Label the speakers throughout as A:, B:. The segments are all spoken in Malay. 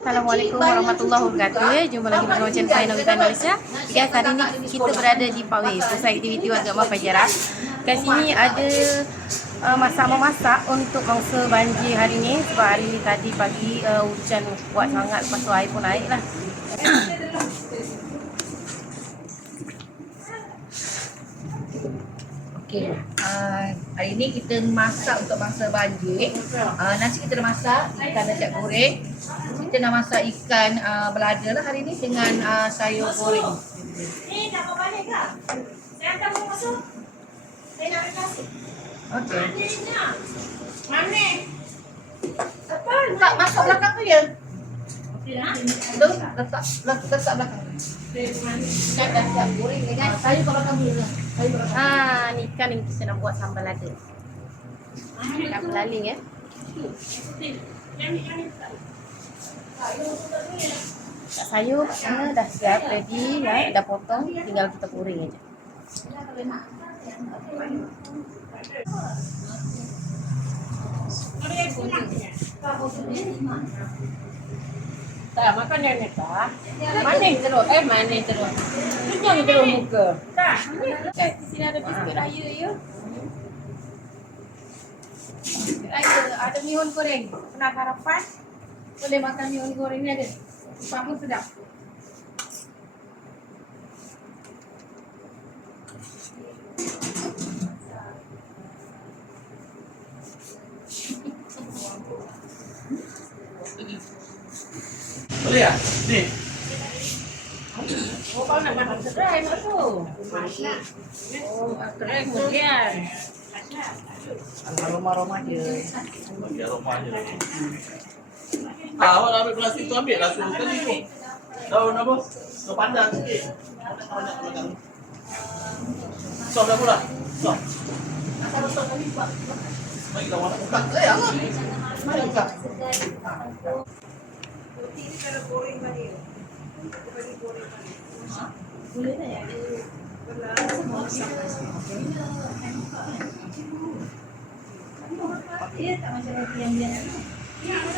A: Assalamualaikum warahmatullahi wabarakatuh ya. Jumpa lagi bersama channel saya Novita Malaysia. Guys, hari ni kita berada di Pawis, pusat aktiviti warga Mak Fajarah. Kat sini ada uh, masak memasak untuk mangsa banjir hari ni sebab hari ni tadi pagi uh, hujan kuat sangat lepas tu air pun naik lah.
B: Okey. Uh, hari ni kita masak untuk masa banjir. Uh, nasi kita dah masak, ikan dah goreng. Kita nak masak ikan uh, belada lah hari ni dengan uh, sayur goreng.
C: Eh, nak bawa balik ke? Saya hantar bawa masuk. Saya nak kasih.
B: Okey.
C: Mana?
B: Apa? Tak masuk belakang tu ya?
C: Okey lah.
B: Tu, letak, letak, letak belakang. Ikan dah siap goreng ya kan? Sayur kat belakang dulu. lah. Sayur kat belakang.
A: Ha, ni ikan yang kita nak buat sambal lada. Ikan pelaling ya. Kat sayur kat sana dah siap, ready ya. Dah potong, tinggal kita goreng aja.
D: Tak, makan yang ni tak. Mana yang teruk? Eh, mana yang teruk? Tu yang teruk muka.
A: Tak, kat sini ada biskut raya ya. Biskut raya, ada mihun goreng. Pernah harapan? Boleh makan mihun goreng ni ada. Sebab pun sedap.
E: Boleh tak? Ni.
D: Oh, kau nak makan serai mak tu. Oh, serai kemudian.
B: Aroma-aroma dia.
E: Bagi aroma je. Ah, awak nak ambil plastik tu ambil lah tu. Kali tu. Daun apa? Daun pandan sikit. Sok dah pula. Sok. Bagi dah warna buka. Eh, apa?
B: Mari buka.
C: kita cuma buat
B: Tadi dah.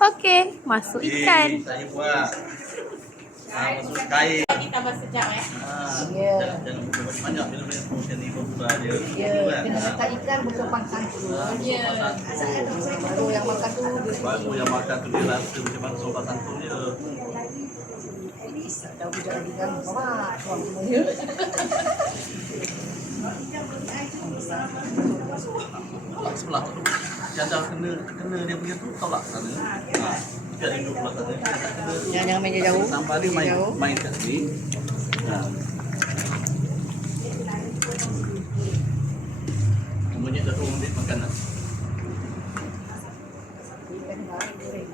A: Okey, masuk ikan.
E: Saya buat. Ah, masuk kain.
A: Kita tambah sekejap eh.
E: Ah,
B: Ya.
E: jangan buka banyak-banyak bila-bila macam ni pun sudah dia.
B: Ya, kena letak ikan.
A: Ya.
B: Baru yang makan tu dia
E: Baru yang makan tu dia rasa macam mana sobat santun dia.
B: Dah hujat lagi kan. Tuang.
E: Tolak sebelah tu. Jangan kena kena dia punya tu tolak sana. Ha. Biar duduk pula sana. Kena
B: Jangan jangan meja jauh.
E: Sampai dia main
B: Jauh.
E: main kat sini. Ha. Semuanya dah turun dia makan dah.
B: Ikan baru goreng.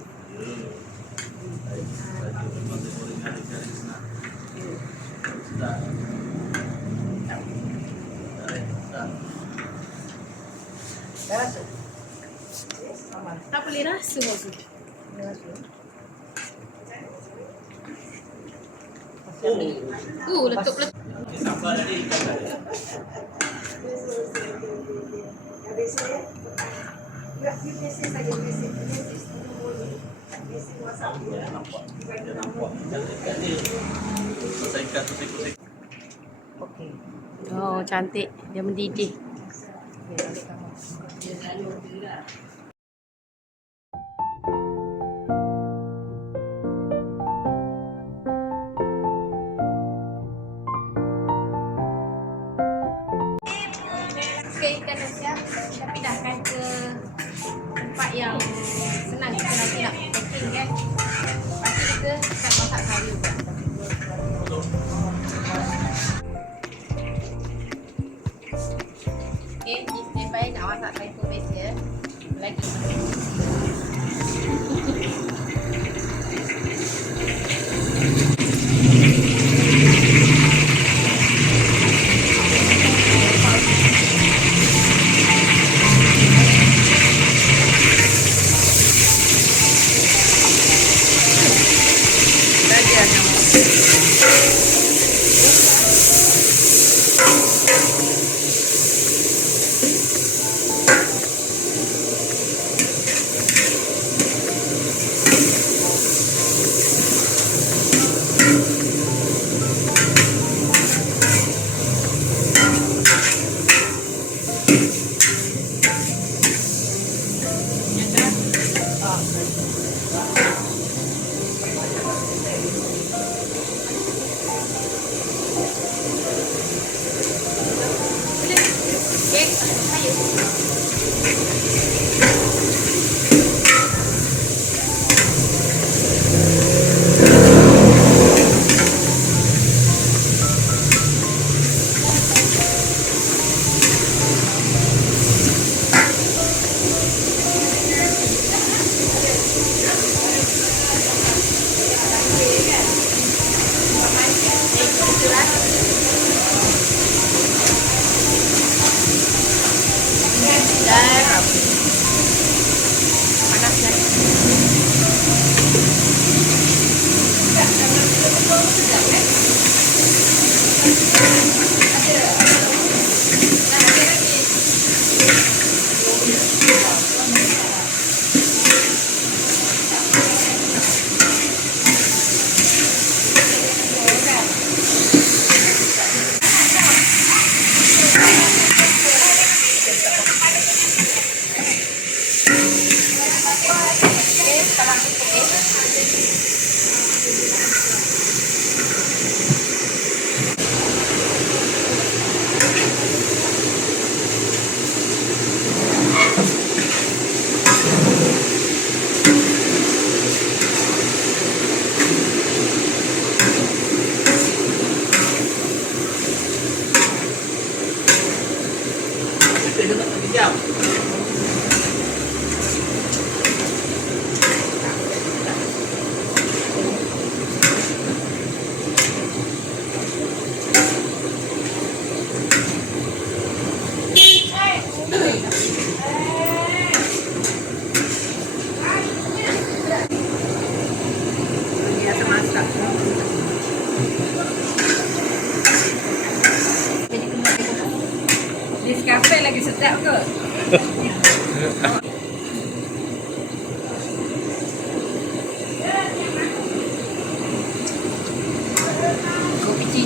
E: Sedap.
B: Dah rasa? Aman.
A: Tak boleh rasa.
B: Dah rasa.
A: Uh,
E: tadi. Dia ni. Pasal ikan tu sikit-sikit.
B: Okey.
A: Oh, cantik. Dia mendidih.
B: Okey,
F: Thank you.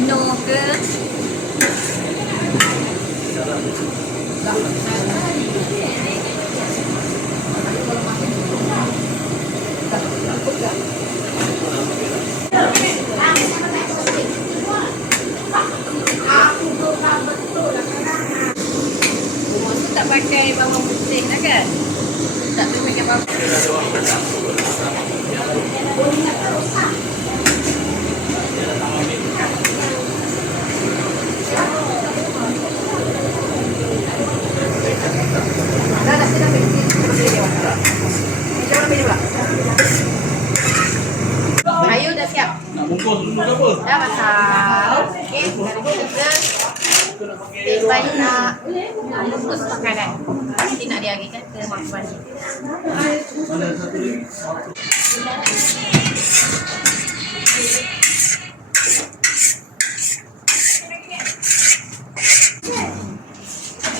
F: നോക്ക് Thank
A: you. Dah masak. Okey, sekarang kita standby nak bungkus makanan. Nanti nak diarikan ke
E: satu lagi?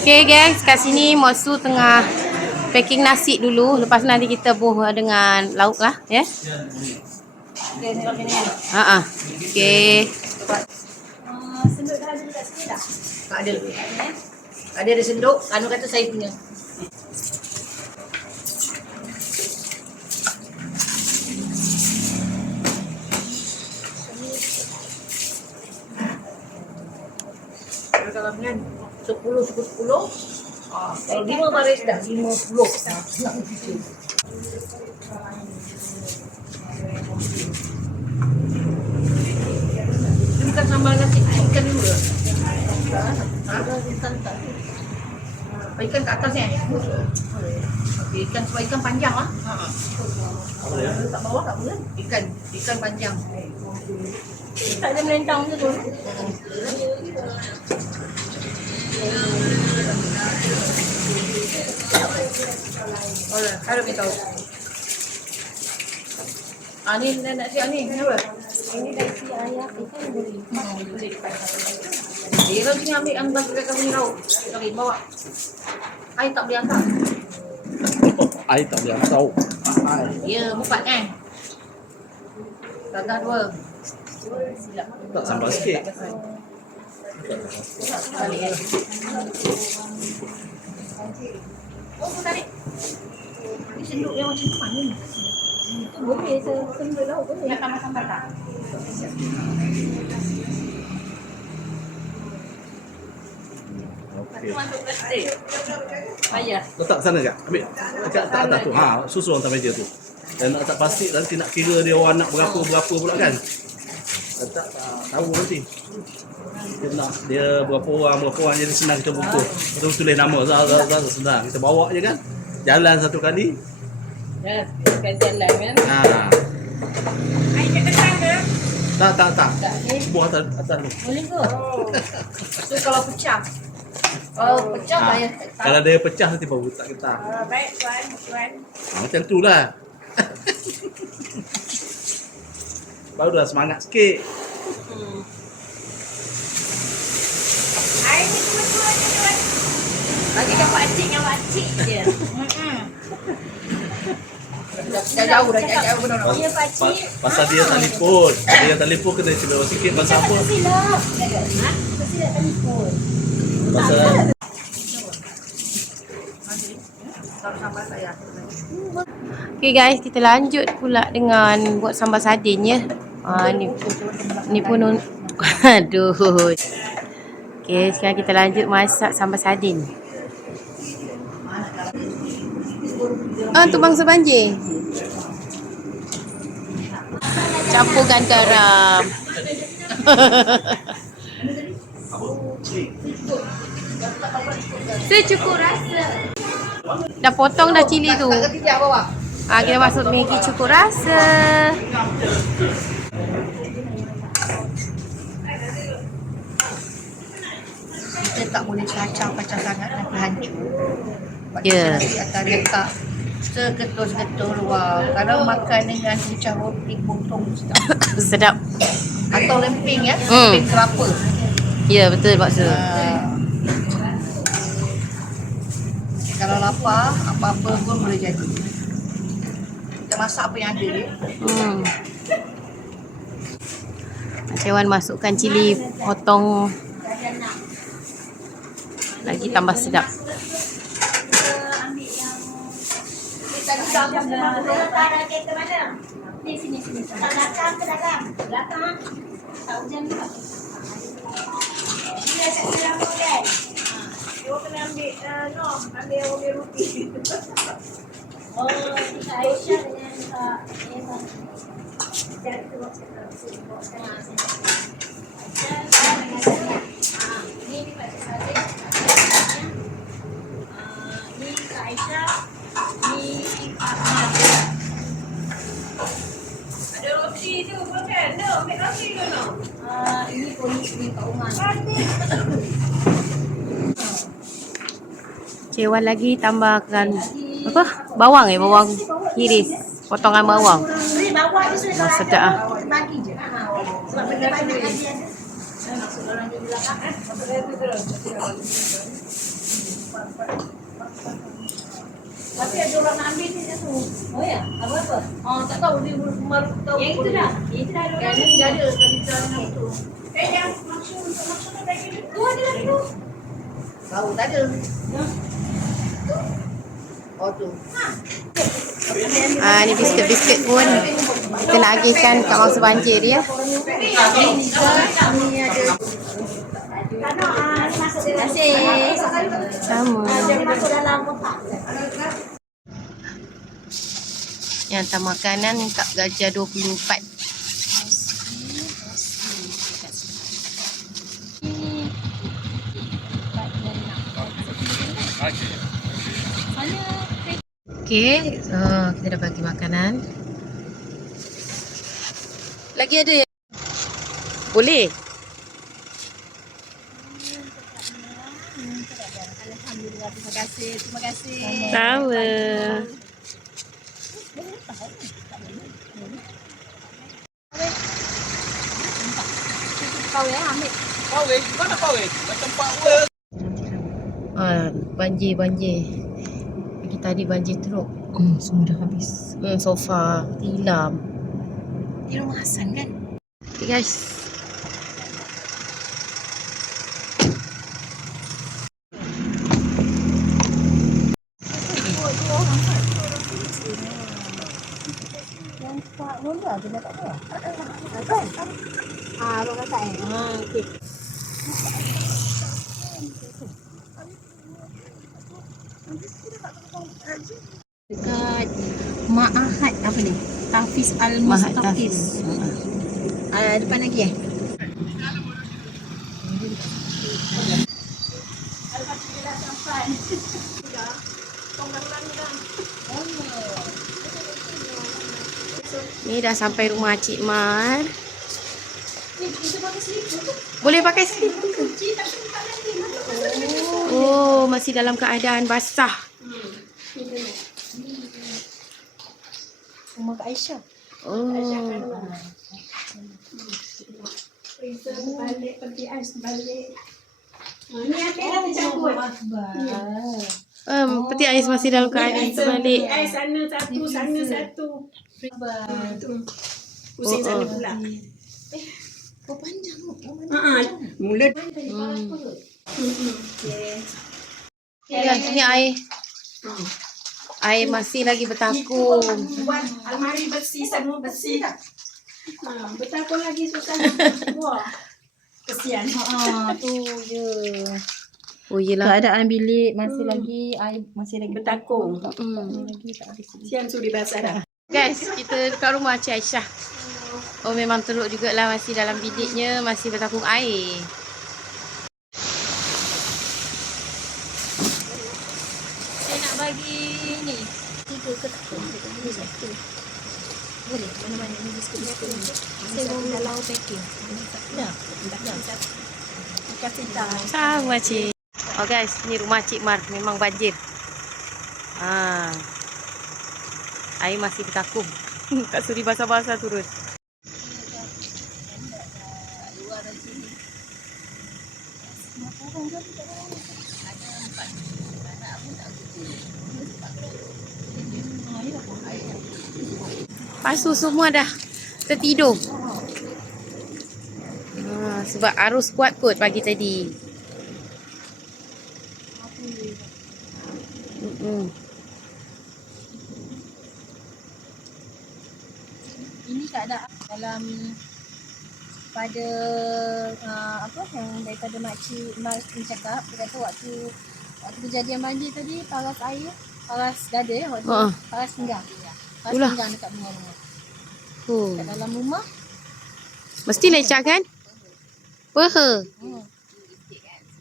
A: Okay guys, kat sini Mosu tengah packing nasi dulu. Lepas nanti kita buh dengan lauk lah, ya. Ha ah. Okay.
B: Tak ada. Tak ada ada senduk. Anu kata saya punya. Kalau kan 10 10 10. Ah, kalau 5 baris dah 50. Ah, nak cuci. Ini bukan sambal nasi ikan? Ha? Ada santan. Oh, ikan kat atas ni. eh? Okey, ikan sebab ikan panjang lah. Ha.
E: Apa dia?
B: Tak bawah tak boleh. Ikan, ikan panjang.
C: Tak ada melentang tu tu.
B: Oh, harap ni tahu. Ah ni nak nak siap ni. Kenapa?
C: Ini dah si ayah ikan boleh.
B: Dia kalau sini ambil ambil bagi kamu ni lauk. Okey, bawa. Air tak boleh angkat.
E: Air tak boleh tahu.
B: Ya, empat kan? Tanggal dua.
E: Tak sambal sikit.
B: Balik eh. Oh, aku tarik. Ni senduk yang macam mana ni?
C: Boleh sembel lauk boleh.
B: Nak tambah sambal tak?
E: Okey.
D: Masuk plastik. Payah.
E: Letak sana kak. Ambil. Dekat tak atas tu. Ha, susu atas meja tu. Dan nak letak plastik nanti nak kira dia orang nak berapa berapa pula kan. Letak tak tahu nanti. Dia nak dia berapa orang berapa orang jadi senang kita buku. Lepas tu tulis nama Zal Zal Zal senang. Kita bawa je kan. Jalan satu kali.
D: Ya, bukan jalan kan.
E: Ha.
C: Air kat depan ke?
E: Tak tak tak.
D: Tak ni.
E: Buah atas atas tu.
D: Boleh ke?
B: So kalau pecah. Kalau pecah
E: Ha.
B: bayar.
E: Kalau dia pecah nanti baru tak kita.
C: Ah, baik tuan, tuan.
E: Ha, macam tu lah. baru dah semangat sikit.
C: Air ni cuma tuan je tuan.
D: Bagi kat pakcik dengan pakcik je.
B: Dah, dah jauh dah dah jauh benar.
C: Ya
E: Pa-
C: pakcik.
E: pasal dia telefon. Dia telefon kena cerita sikit pasal apa?
C: Tersilap. Ha? Tersilap telefon.
A: Okay guys, kita lanjut pula dengan buat sambal sardin ya. Ah ni ni pun un- aduh. Okay, sekarang kita lanjut masak sambal sardin. Ah, tu bangsa banjir. Campurkan garam. Secukup rasa. Dah potong dah cili tu.
B: Tak.
A: Ah, kita masuk Maggi cukup rasa.
B: Kita tak boleh kacau-kacau sangat nanti hancur. Sebab
A: Ya.
B: kita nanti akan letak seketul-seketul wah. Kalau makan dengan kucah roti potong sedap.
A: Sedap.
B: Atau lemping ya,
A: Hmm.
B: lemping kelapa.
A: Ya, betul maksud.
B: Ah. Kalau lapar, apa-apa pun boleh jadi. Kita masak apa yang ada ya.
A: Hmm. Macam Wan masukkan cili potong lagi tambah sedap.
C: Ke? Ni sini sini. Tak belakang ke dalam? Belakang. Tak hujan juga. Dia kat dalam Dia kena ambil uh, no, ambil ambil roti. Oh, ni Kak Aisyah dengan Kak Eva. Jadi tu buat tengah sini. Aisyah dengan saya. Ah, ni Pak Cik Sadin. Ah, ni Kak Aisyah. Ni Kak.
D: Ada roti tu pun kan? No, ambil roti tu no.
C: Ah, ini polis ni Kak Umar.
A: Cewan lagi tambahkan apa? Bawang eh, bawang iris. Potongan bawang.
C: Beri bawa je sudah.
A: Oh, sedap ah.
C: Ada. Tapi ada orang nak ambil ni satu. Oh ya? Apa apa?
B: Oh, tak tahu dia baru tahu.
C: Yang itu dah. Yang itu dah ada orang.
B: ni sudah ada tadi jalan dengan itu.
C: Eh, yang maksud untuk maksudnya bagi dia. Tu ada lagi tu.
B: Tahu tak ada.
A: Ah, ni biskut-biskut pun kita nak agihkan kat mangsa banjir ya.
B: Ini ada
C: Tak.
A: Sama.
C: Dia.
A: Yang hantar makanan Kak Gajah 24. Okey, so kita dah bagi makanan. Lagi ada ya? Boleh.
C: Alhamdulillah, terima kasih. Terima kasih.
A: Sama.
C: Kau ya, ambil.
E: Pawai, mana pawai? Macam power.
A: Ah, banjir banjir. Tadi banjir teruk. Hmm, semua dah habis. Hmm, sofa tilam.
C: Di rumah Hasan kan?
A: Okay guys.
C: Yang Pak Mula tu dah tak ada. Kan? Ah, abang kata eh. Ah, okey. Dekat Ma'ahad apa ni? Tafiz Al-Mustaqim. Ah, depan lagi eh?
A: Ni dah sampai rumah Cik Mar. Boleh pakai slipper ke? Oh, masih dalam keadaan basah.
C: Rumah Kak Aisyah.
A: Oh.
C: Balik pergi ais balik. Ni apa dah tercampur?
A: Um, peti ais masih dalam keadaan terbalik.
F: Ais sana satu, sana satu. Tu. Pusing sana pula.
C: Oh panjang tu.
F: Ha mula
A: Hmm.
F: okay.
A: Ya, sini air. Air masih lagi bertakung.
F: Buat almari bersih semua bersih tak? Ha, lagi susah. Wah. Kesian.
C: Ah, tu je.
A: Oh yelah.
C: Keadaan bilik masih lagi air masih lagi
F: Bertakung.
A: Hmm.
C: lagi tak habis.
F: Kesian suri basah dah.
A: Guys, kita dekat rumah Cik Aisyah. Oh memang teruk jugalah masih dalam biliknya masih bertakung air.
C: Saya nak bagi ni. Tiga ke tak? Boleh satu. Boleh. Mana-mana ni biskut-biskut ni. Saya bawa dalam packing. Dah. Dah.
F: Kasih tahu.
A: Sama Cik. Oh guys, ni rumah Cik Mar memang banjir. Ah. Air masih bertakung. tak suri basah-basah turun. Pasu semua dah tertidur. Ha, sebab arus kuat kot pagi tadi. Mm-mm.
C: Ini keadaan dalam pada uh, apa yang daripada makcik Mas ni cakap dia kata waktu waktu kejadian banjir tadi paras air paras dada ya waktu
A: Ha.
C: paras pinggang
A: Itulah.
C: pinggang dekat rumah-rumah
A: Oh.
C: kat dalam rumah
A: Mesti lecak kan? Peha.
C: hmm.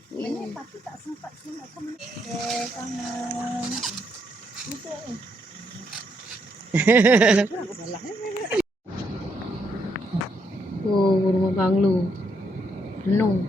C: Benda tapi tak sempat saya nak sama eh tangan Betul ni
A: Oh, rumah banglo. Penuh.